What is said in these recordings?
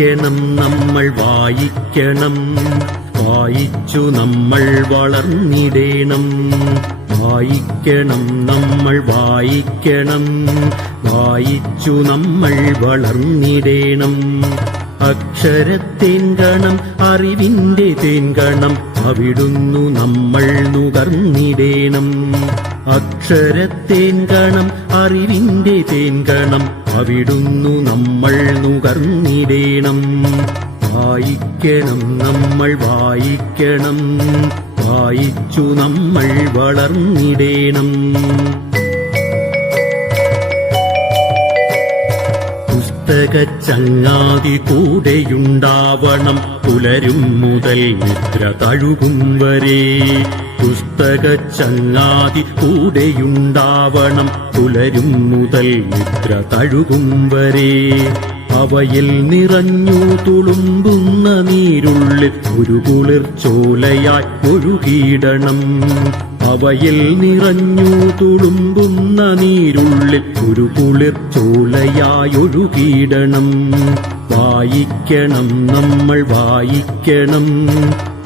വായിക്കണം നമ്മൾ വായിക്കണം, വായിച്ചു നമ്മൾ വളർന്നിടേണം. വായിക്കണം നമ്മൾ വായിക്കണം, വായിച്ചു നമ്മൾ വളർന്നിടേണം. അക്ഷരത്തേൻകണം അറിവിന്റെ തേൻകണം, അവിടുന്നു നമ്മൾ നുകർന്നിടേണം. അക്ഷരത്തേൻകണം അറിവിന്റെ തേൻകണം, അവിടുന്നു നമ്മൾ നുകർന്നിടേണം. വായിക്കണം നമ്മൾ വായിക്കണം, വായിച്ചു നമ്മൾ വളർന്നിടേണം. പുസ്തകച്ചങ്ങാതി കൂടെയുണ്ടാവണം, പുലരും മുതൽ നിദ്ര തഴുകും വരെ. പുസ്തകച്ചങ്ങാതി കൂടെയുണ്ടാവണം, പുലരും മുതൽ നിദ്ര തഴുകും വരെ. അവയിൽ നിറഞ്ഞു തുളുമ്പുന്ന നീരുള്ളിൽ ഒരു കുളിർച്ചോലയായി ഒഴുകിയിടണം. അവയിൽ നിറഞ്ഞു തുളുമ്പുന്ന നീരുള്ളിൽ ഒരു കുളിർച്ചോലയായി ഒഴുകിയിടണം. വായിക്കണം നമ്മൾ വായിക്കണം,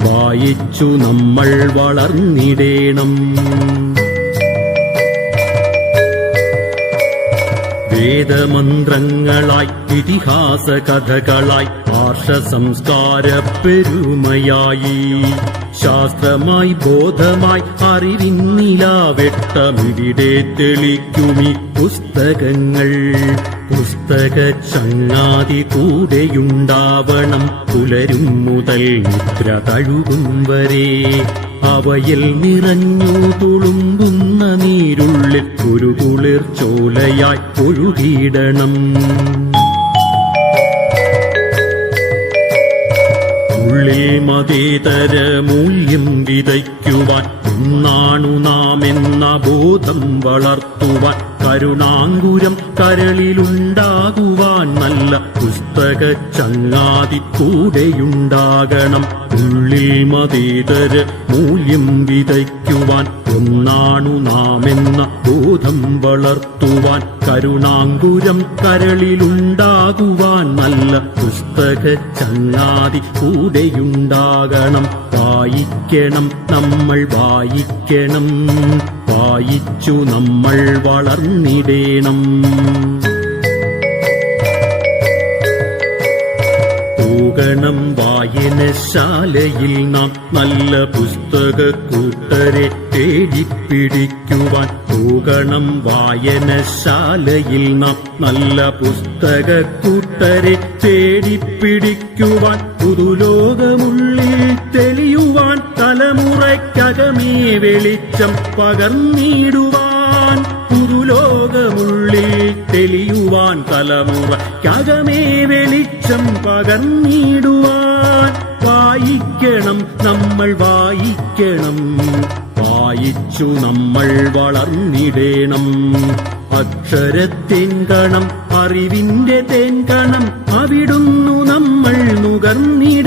വായിച്ചു നമ്മൾ വളർന്നിടേണം. വേദമന്ത്രങ്ങളായി ഇതിഹാസ കഥകളായി ആർഷ സംസ്കാര പെരുമയായി, ശാസ്ത്രമായി ബോധമായി അറിവിന്നിലാവെട്ടമിവിടെ തെളിക്കുമി പുസ്തകങ്ങൾ. പുസ്തകച്ചങ്ങാതി കൂടെയുണ്ടാവണം, പുലരും മുതൽ നിദ്ര തഴുകും വരെ. അവയിൽ നിറഞ്ഞു തുളുമ്പുന്ന നീരുള്ളിൽ ഒരു കുളിർച്ചോലയായി ഒഴുകിയിടണം. ഉള്ളിൽ മതേതര മൂല്യം വിതയ്ക്കുവാൻ ഒന്നാണു നാം എന്ന ബോധം വളർത്തുവാൻ, കരുണാങ്കുരം കരളിലുണ്ടാകുവാൻ നല്ല പുസ്തകച്ചങ്ങാതി കൂടെയുണ്ടാകണം. ഉള്ളിൽ മതേതര മൂല്യം വിതയ്ക്കുവാൻ ഒന്നാണു നാം എന്ന ബോധം വളർത്തുവാൻ, കരുണാങ്കുരം കരളിലുണ്ടാകുവാൻ നല്ല പുസ്തകച്ചങ്ങാതി കൂടെയുണ്ടാകണം. വായിക്കണം നമ്മൾ വായിക്കണം, വായിച്ചു നമ്മൾ വളർന്നിടേണം. പോകണം വായനശാലയിൽ നാം നല്ല പുസ്തക കൂട്ടരെ തേടിപ്പിടിക്കുവാൻ. പോകണം വായനശാലയിൽ നാം നല്ല പുസ്തക കൂട്ടരെ തേടിപ്പിടിക്കുവാൻ. പുതുലോകമുള്ളിൽ തെളിയുവാൻ, തലമുറയ്ക്കകമേ വെളിച്ചം പകർന്നിടുവാൻ. പുതുലോകമുള്ളിൽ തെളിയുവാൻ, തലമുറയ്ക്കകമേ വെളിച്ചം പകർന്നിടുവാൻ. വായിക്കണം നമ്മൾ വായിക്കണം, വായിച്ചു നമ്മൾ വളർന്നിടേണം. അക്ഷരത്തേൻകണം അറിവിന്റെ തേൻകണം, അവിടുന്നു നമ്മൾ നുകർന്നിട